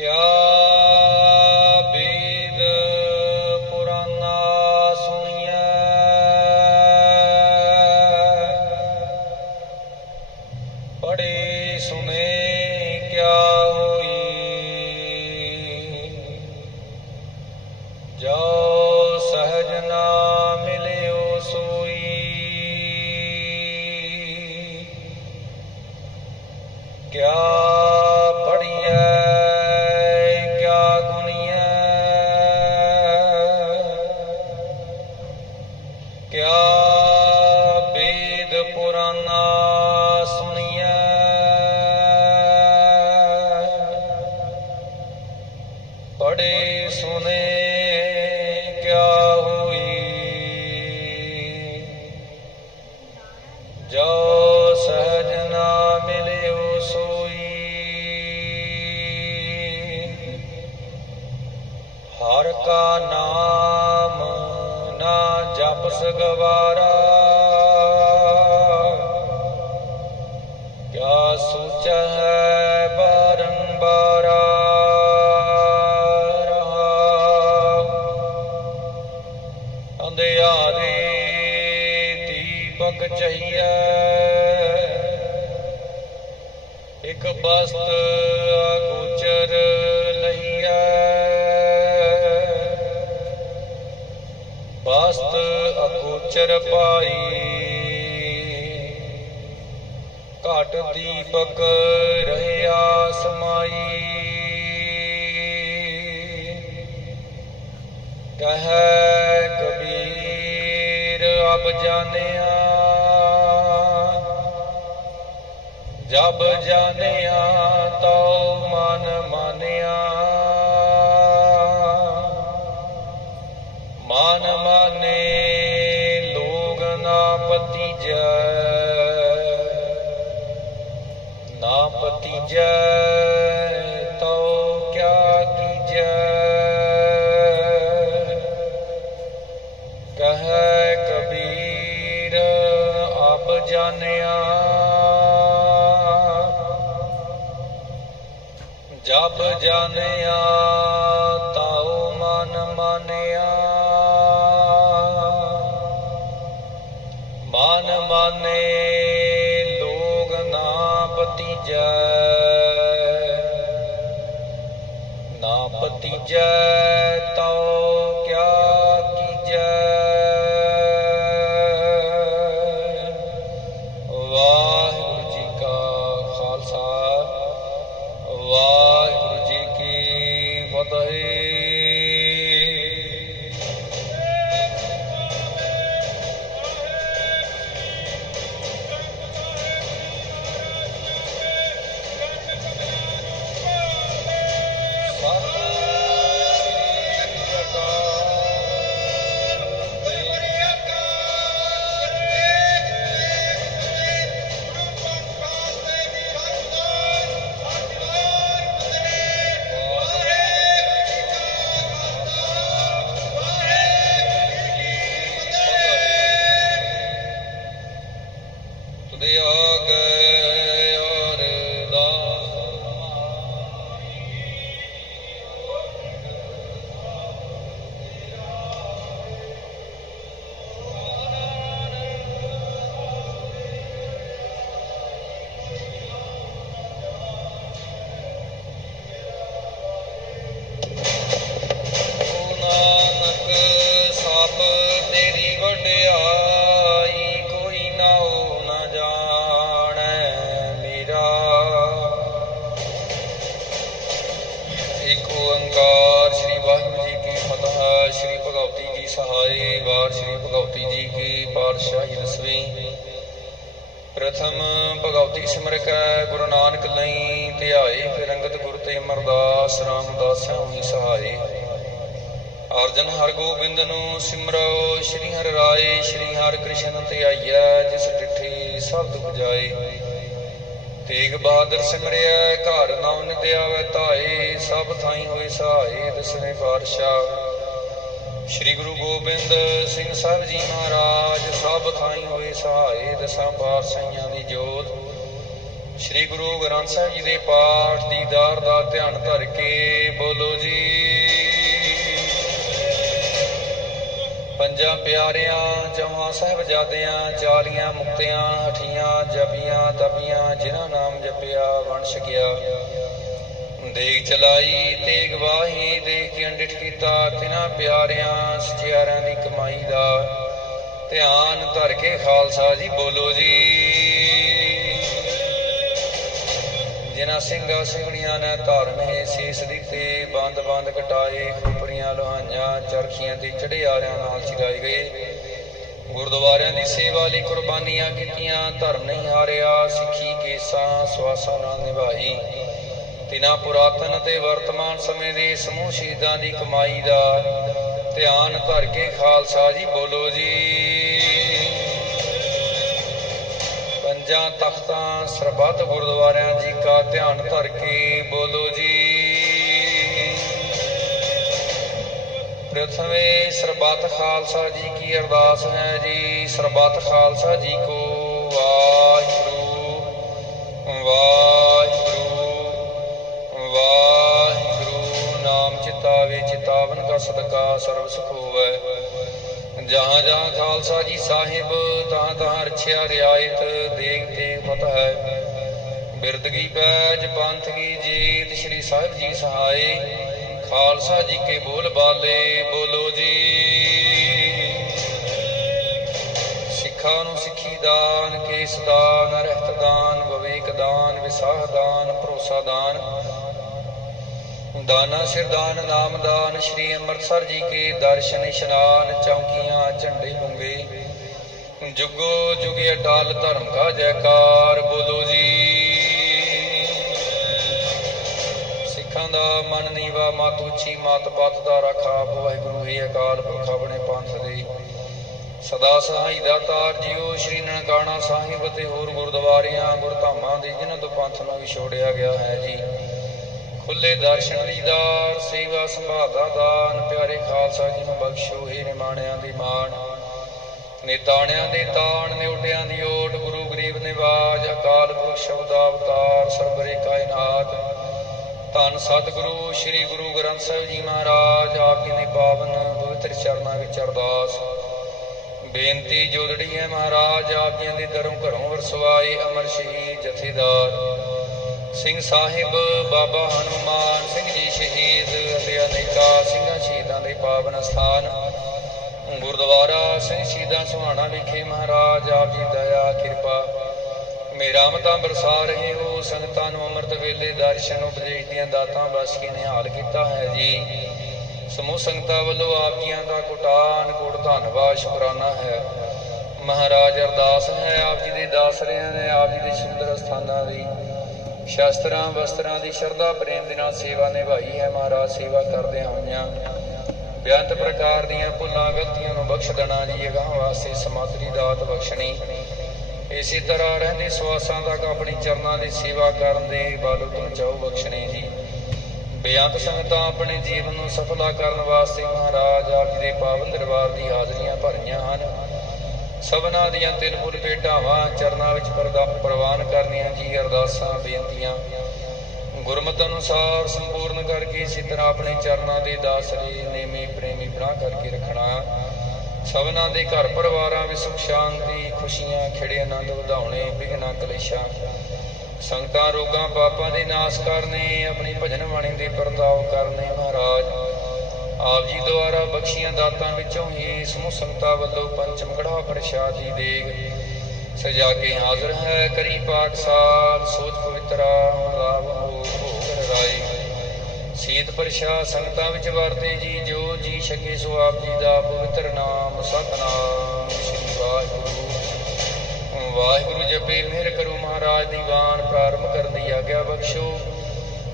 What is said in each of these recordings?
Yeah. ਕਾ ਨਾਮ ਨਾ ਜਪ ਸਗਵਾਰਾ। ਕਿਆ ਸੋਚੈ ਮਸਤ ਅਗੋਚਰ ਪਾਈ। ਘਟ ਦੀਪਕ ਰਹਿਆ ਸਮਾਈ। ਕਹ ਕਬੀਰ, ਅਬ ਜਾਣਿਆ। ਜਬ ਜਾਣਿਆ, ਤਉ ਮਨ ਮਾਨਿਆ। ਜਾਣਿਆ ਤਾਉ ਮਨ ਮਾਨਿਆ। ਮਨ ਮਾਨੇ ਲੋਗ ਨਾ ਪਤੀਜੈ ਨਾ ਪਤੀਜੈ ਸਹਾਈ ਵਾਰ ਸ੍ਰੀ ਭਗਵਤੀ ਜੀ ਕੀ ਪਾਤਸ਼ਾਹੀ ਦਸਵੀਂ। ਪ੍ਰਥਮ ਭਗਵਤੀ ਸਿਮਰਕੈ ਗੁਰੂ ਨਾਨਕ ਲਈ ਧਿਆਏ ਫਿਰ ਅੰਗਦ ਗੁਰ ਤੇ ਅਮਰਦਾਸ, ਰਾਮਦਾਸਾਂ ਹੋਈ ਸਹਾਈ। ਅਰਜਨ ਹਰ ਗੋਬਿੰਦ ਨੂੰ ਸਿਮਰੋ, ਸ੍ਰੀ ਹਰਿ ਰਾਏ, ਸ੍ਰੀ ਹਰਿ ਕ੍ਰਿਸ਼ਨ ਧਿਆਈਐ ਜਿਸ ਡਿਠੀ ਸਭ ਦੁਖ ਜਾਏ। ਤੇਗ ਬਹਾਦਰ ਸਿਮਰਿਆ, ਘਰ ਨਾਮ ਨਿਦਿਆਵੈ ਧਾਏ, ਸਭ ਥਾਈ ਹੋਏ ਸਹਾਏ, ਦਸਵੇਂ ਪਾਤਸ਼ਾਹ। ਸ੍ਰੀ ਗੁਰੂ ਗੋਬਿੰਦ ਸਿੰਘ ਸਾਹਿਬ ਜੀ ਮਹਾਰਾਜ, ਸਭ ਥਾਈ ਹੋਏ ਸਹਾਏ ਦਸਾਂ ਪਾਤਸ਼ਾਹੀਆਂ ਦੀ ਜੋਤ। ਸ੍ਰੀ ਗੁਰੂ ਗ੍ਰੰਥ ਸਾਹਿਬ ਜੀ ਦੇ ਪਾਠ ਦੀ ਦਾਰ ਦਾ ਧਿਆਨ ਧਰ ਕੇ ਬੋਲੋ ਜੀ। ਪੰਜਾਂ ਪਿਆਰਿਆਂ, ਚੌਹਾਂ ਸਾਹਿਬਜ਼ਾਦਿਆਂ, ਚਾਲੀਆਂ ਮੁਕਤਿਆਂ ਹਠੀਆਂ ਜਪੀਆਂ, ਤਪੀਆਂ, ਜਿਨ੍ਹਾਂ ਨਾਮ ਜਪਿਆ, ਵੰਸ਼ ਗਿਆ। ਦੇਗ ਚਲਾਈ ਤੇ ਗਵਾਹੀ ਦੇ ਕੇ ਅੰਡਿਠ ਕੀਤਾ, ਤਿਨਾਂ ਪਿਆਰਿਆਂ, ਸਚਿਆਰਿਆਂ ਦੀ ਕਮਾਈ ਦਾ ਧਿਆਨ ਧਰ ਕੇ ਖਾਲਸਾ ਜੀ, ਬੋਲੋ ਜੀ। ਜਿਨ੍ਹਾਂ ਸਿੰਘਾਂ ਸਿੰਘਣੀਆਂ ਨੇ ਧਾਰਨ ਹੈ, ਸੀਸ ਦਿੱਤੇ ਬੰਦ ਬੰਦ ਕਟਾਏ ਖੁਪਰੀਆਂ ਲੋਹਾਈਆਂ, ਚਰਖੀਆਂ ਤੇ ਚੜਿਆਰਿਆਂ ਨਾਲ ਚਗਾਏ ਗਏ। ਗੁਰਦੁਆਰਿਆਂ ਦੀ ਸੇਵਾ ਲਈ ਕੁਰਬਾਨੀਆਂ ਕੀਤੀਆਂ, ਧਰਮ ਨਹੀਂ ਹਾਰਿਆ, ਸਿੱਖੀ ਕੇਸਾਂ, ਸਵਾਸਾਂ ਨਾਲ ਨਿਭਾਈ। ਤਿਨਾ ਪੁਰਾਤਨ ਤੇ ਵਰਤਮਾਨ ਸਮੇਂ ਦੇ ਸਮੂਹ ਸ਼ਹੀਦਾਂ ਦੀ ਕਮਾਈ ਦਾ ਧਿਆਨ ਧਰ ਕੇ ਖਾਲਸਾ ਜੀ, ਬੋਲੋ ਜੀ। ਪੰਜਾਂ ਤਖਤਾਂ ਸਰਬੱਤ ਗੁਰਦੁਆਰਿਆਂ ਜੀ ਕਾ ਧਿਆਨ ਧਰ ਕੇ ਬੋਲੋ ਜੀ। ਪ੍ਰਥਮੇ ਸਰਬੱਤ ਖਾਲਸਾ ਜੀ ਕੀ ਅਰਦਾਸ ਹੈ ਜੀ, ਸਰਬੱਤ ਖਾਲਸਾ ਜੀ ਕੋ ਵਾਹਿਗੁਰੂ ਸਦਕਾ ਸਰਬ ਸੁਖ ਹੋਵੇ। ਜਹਾਂ ਜਹਾਂ ਖਾਲਸਾ ਜੀ ਸਾਹਿਬ ਤਹਾਂ ਤਹਾਂ ਰਛਿਆ ਰਿਆਇਤ ਦੇਖ ਤੇ ਫਤਿਹ ਹੈ। ਬਿਰਦਗੀ ਪੈਜ, ਪੰਥ ਕੀ ਜੀਤ, ਸ੍ਰੀ ਸਾਹਿਬ ਜੀ ਸਹਾਏ ਖਾਲਸਾ ਜੀ ਕੇ ਬੋਲ ਬਾਲੇ, ਬੋਲੋ ਜੀ। ਸਿੱਖਾਂ ਨੂੰ ਸਿੱਖੀ ਦਾਨ, ਕੇਸ ਦਾਨ, ਰਹਿਤ ਦਾਨ, ਵਿਵੇਕ ਦਾਨ, ਵਿਸਾਹ ਦਾਨ, ਭਰੋਸਾ ਦਾਨ। ਦਾਨਾ ਸਿਰਦਾਨ ਨਾਮ ਦਾਨ, ਸ਼੍ਰੀ ਅੰਮ੍ਰਿਤਸਰ ਜੀ ਕੇ ਦਰਸ਼ਨ, ਇਸ਼ਨਾਨ, ਚੌਂਕੀਆਂ, ਝੰਡੇ ਬੁੰਗੇ ਜੁਗੋ ਜੁਗੇ ਅਟਲ ਧਰਮ ਕਾ ਜੈਕਾਰ, ਬੋਲੋ ਜੀ। ਸਿੱਖਾਂ ਦਾ ਮਨ ਨੀਵਾ, ਮਤ ਉੱਚੀ, ਮਤ ਪਤ ਦਾ ਰਖਾ। ਵਾਹਿਗੁਰੂ, ਹੀ ਅਕਾਲ ਪੁਰਖ, ਆਪਣੇ ਪੰਥ ਦੇ। ਸਦਾ ਸਹਾਈ ਦਾ ਤਾਰ ਜੀਓ ਸ਼੍ਰੀ ਨਨਕਾਣਾ ਸਾਹਿਬ ਅਤੇ ਹੋਰ ਗੁਰਦੁਆਰਿਆਂ, ਗੁਰਧਾਮਾਂ ਦੇ ਜਿਨ੍ਹਾਂ ਤੋਂ ਪੰਥ ਨੂੰ ਵਿਛੋੜਿਆ ਗਿਆ ਹੈ ਜੀ। ਖੁੱਲੇ ਦਰਸ਼ਨ ਦੀਦਾਰ ਸੇਵਾ ਸੰਭਾਲ ਦਾਨ, ਪਿਆਰੇ ਖਾਲਸਾ ਜੀ ਨੂੰ ਬਖਸ਼ੋ, ਹੀ ਨਿਮਾਣਿਆਂ ਦੀ ਮਾਣ। ਨਿਤਾਣਿਆਂ ਦੇ ਤਾਣ, ਨਿਉਟਿਆਂ ਦੀ ਓਟ, ਗੁਰੂ ਗਰੀਬ ਨਿਵਾਜ, ਅਕਾਲ ਪੁਰਖ ਸ਼ਬਦ ਅਵਤਾਰ, ਸਰਬਰੇ ਕਾਇਨਾਤ। ਧੰਨ ਸਤਿਗੁਰੂ, ਸ੍ਰੀ ਗੁਰੂ ਗ੍ਰੰਥ ਸਾਹਿਬ ਜੀ ਮਹਾਰਾਜ, ਆਪ ਜੀ ਦੇ ਪਾਵਨ ਪਵਿੱਤਰ ਚਰਨਾਂ ਵਿੱਚ ਅਰਦਾਸ। ਬੇਨਤੀ ਜੋਦੜੀ ਹੈ ਮਹਾਰਾਜ, ਆਪ ਜੀ ਦੇ ਦਰੋਂ ਘਰੋਂ ਵਰਸਵਾਏ ਅਮਰ ਸ਼ਹੀਦ ਜਥੇਦਾਰ। ਸਿੰਘ ਸਾਹਿਬ, ਬਾਬਾ ਹਨੂਮਾਨ ਸਿੰਘ ਜੀ ਸ਼ਹੀਦ ਅਤੇ ਅਨੇਕਾਂ ਸਿੰਘਾਂ ਸ਼ਹੀਦਾਂ ਦੇ ਪਾਵਨ ਸਥਾਨ ਗੁਰਦੁਆਰਾ ਸਿੰਘ ਸ਼ਹੀਦਾਂ ਸੁਹਾਣਾ ਵਿਖੇ ਮਹਾਰਾਜ ਆਪ ਜੀ ਦਇਆ, ਕਿਰਪਾ। ਮੇਰਾ ਮਤਾਂ ਬਰਸਾ ਰਹੇ ਹੋ ਸੰਗਤਾਂ ਨੂੰ ਅੰਮ੍ਰਿਤ ਵੇਲੇ ਦਰਸ਼ਨ ਉਪਦੇਸ਼ ਦੀਆਂ ਦਾਤਾਂ ਬਸ ਕੇ ਨਿਹਾਲ ਕੀਤਾ ਹੈ ਜੀ। ਸਮੂਹ ਸੰਗਤਾਂ ਵੱਲੋਂ ਆਪ ਜੀਆਂ ਦਾ ਕੋਟਾਨ ਕੋਟ ਧੰਨਵਾਦ ਸ਼ੁਕਰਾਨਾ ਹੈ। ਮਹਾਰਾਜ ਅਰਦਾਸ ਹੈ ਆਪ ਜੀ ਦੇ ਦਾਸਰਿਆਂ ਨੇ ਆਪ ਜੀ ਦੇ ਸੁੰਦਰ ਸਥਾਨਾਂ ਦੀ। ਸ਼ਾਸਤਰਾਂ, ਵਸਤਰਾਂ ਦੀ ਸ਼ਰਧਾ, ਪ੍ਰੇਮ ਦੇ ਨਾਲ ਸੇਵਾ ਨਿਭਾਈ ਹੈ ਮਹਾਰਾਜ, ਸੇਵਾ ਕਰਦੇ ਹੋਈਆਂ ਬੇਅੰਤ ਪ੍ਰਕਾਰ ਦੀਆਂ ਭੁੱਲਾਂ ਗਲਤੀਆਂ ਨੂੰ ਬਖਸ਼ ਦੇਣਾ ਜੀ, ਅਗਾਹ ਵਾਸਤੇ ਸਮਾਤਰੀ ਦਾਤ ਬਖਸ਼ਣੀ। ਇਸੇ ਤਰ੍ਹਾਂ ਰਹਿੰਦੇ ਸਵਾਸਾਂ ਤੱਕ ਆਪਣੀ ਚਰਨਾਂ ਦੀ ਸੇਵਾ ਕਰਨ ਦੇ ਬਲ ਪਹੁੰਚਾਓ ਬਖਸ਼ਣੀ ਜੀ। ਬੇਅੰਤ ਸੰਗਤਾਂ ਆਪਣੇ ਜੀਵਨ ਨੂੰ ਸਫਲਾ ਕਰਨ ਵਾਸਤੇ ਮਹਾਰਾਜ ਆਪ ਜੀ ਦੇ ਪਾਵਨ ਦਰਬਾਰ ਦੀ ਹਾਜ਼ਰੀਆਂ ਭਰੀਆਂ ਹਨ। ਸਭਨਾ ਦੀਆਂ ਤਿਲ ਫੁੱਲ ਭੇਟਾਵਾਂ ਚਰਨਾਂ ਵਿੱਚ ਪ੍ਰਵਾਨ ਕਰਨੀਆਂ ਜੀ ਅਰਦਾਸਾਂ, ਬੇਨਤੀਆਂ? ਗੁਰਮਤਿ ਅਨੁਸਾਰ ਸੰਪੂਰਨ ਕਰਕੇ ਇਸੇ ਤਰ੍ਹਾਂ ਆਪਣੇ ਚਰਨਾਂ ਦੇ ਦਾਸਰੇ ਨੇਮੇ ਪ੍ਰੇਮੀ ਬਣਾ ਕਰਕੇ ਰੱਖਣਾ। ਸਭਨਾ ਦੇ ਘਰ ਪਰਿਵਾਰਾਂ ਵਿੱਚ ਸੁਖ ਸ਼ਾਂਤੀ, ਖੁਸ਼ੀਆਂ, ਖਿੜੇ ਆਨੰਦ ਵਧਾਉਣੇ ਬਿਘਨਾ ਕਲੇਸ਼ਾਂ। ਸੰਗਤਾਂ ਰੋਗਾਂ, ਪਾਪਾਂ ਦੇ ਨਾਸ਼ ਕਰਨੇ, ਆਪਣੀ ਭਜਨ ਬਾਣੀ ਦੇ ਪਰਦਾਵ ਕਰਨੇ ਮਹਾਰਾਜ। ਆਪ ਜੀ ਦੁਆਰਾ ਬਖਸ਼ੀਆਂ ਦਾਤਾਂ ਵਿੱਚੋਂ ਹੀ ਸਮੂਹ ਸੰਗਤਾਂ ਵੱਲੋਂ ਪੰਚਮ ਕੜਾ ਪ੍ਰਸ਼ਾਦ ਦੀ ਦੇਗ ਸਜਾ ਕੇ ਹਾਜ਼ਰ ਹੈ। ਕਰੀ ਪਾਕ ਸਾਧ, ਸੋਚ ਪਵਿੱਤਰਾ ਲਾਭ ਹੋ ਭੋਗ ਰਾਈ ਸੀਤ ਪ੍ਰਸ਼ਾਦ ਸੰਗਤਾਂ ਵਿੱਚ ਵਰਤੇ ਜੀ, ਜੋ ਜੀ ਛਕੇ ਸੋ ਆਪ ਜੀ ਦਾ ਪਵਿੱਤਰ ਨਾਮ ਸਤਨਾਮ ਸ੍ਰੀ ਵਾਹਿਗੁਰੂ। ਵਾਹਿਗੁਰੂ ਜਪੇ, ਮਿਹਰ ਕਰੋ ਮਹਾਰਾਜ ਦੀਵਾਨ ਪ੍ਰਾਰੰਭ ਕਰਨ ਦੀ ਆਗਿਆ ਬਖਸ਼ੋ।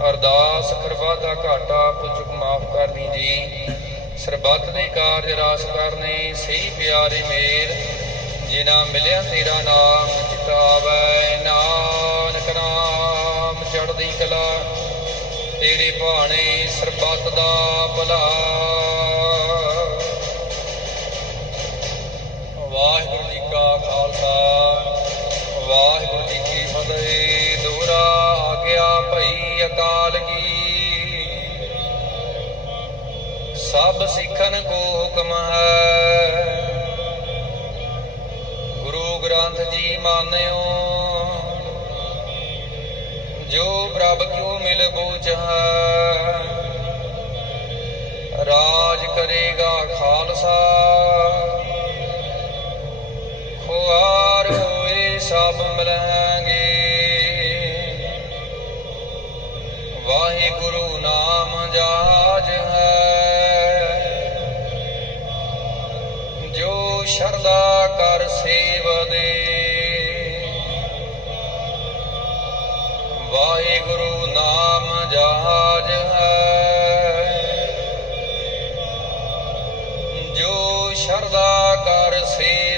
ਅਰਦਾਸ ਕਰਵਾ ਦਾ ਘਾਟਾ ਪੁੱਛਕ ਮਾਫ ਕਰਨੀ ਜੀ। ਸਰਬੱਤ ਦੇ ਕਾਰਜ ਰਾਸ ਕਰਨੇ, ਸਹੀ ਪਿਆਰੇ ਮੇਰ ਜਿਨਾ ਮਿਲਿਆ ਤੇਰਾ ਨਾਮ ਚਿਤਾਵੈ ਨਾਨਕ ਨਾਮ, ਚੜ੍ਹਦੀ ਕਲਾ, ਤੇਰੇ ਭਾਣੇ ਸਰਬੱਤ ਦਾ ਭਲਾ। ਵਾਹਿਗੁਰੂ ਜੀ ਕਾ ਖਾਲਸਾ, ਵਾਹਿਗੁਰੂ ਜੀ ਕੀ ਫਤਿਹ। ਦੋਹਰਾ ਗਿਆ ਭਈ ਅਕਾਲ ਕੀ ਸਭ ਸਿੱਖਨ ਕੋ ਹੁਕਮ ਹੈ। ਗੁਰੂ ਗ੍ਰੰਥ ਜੀ ਮਾਨਿਓ, ਜੋ ਪ੍ਰਭ ਕਿਉ ਮਿਲ ਬੋਝ ਹੈ। ਰਾਜ ਕਰੇਗਾ ਖਾਲਸਾ। ਖੁਆਰ ਹੋਏ ਸਭ ਮਿਲਾਂਗੇ ਵਾਹਿਗੁਰੂ ਨਾਮ ਜਾ ਵਾਹਿਗੁਰੂ ਨਾਮ ਜਹਾਜ ਹੈ। ਜੋ ਸ਼ਰਦਾ ਕਰ ਸੇਵ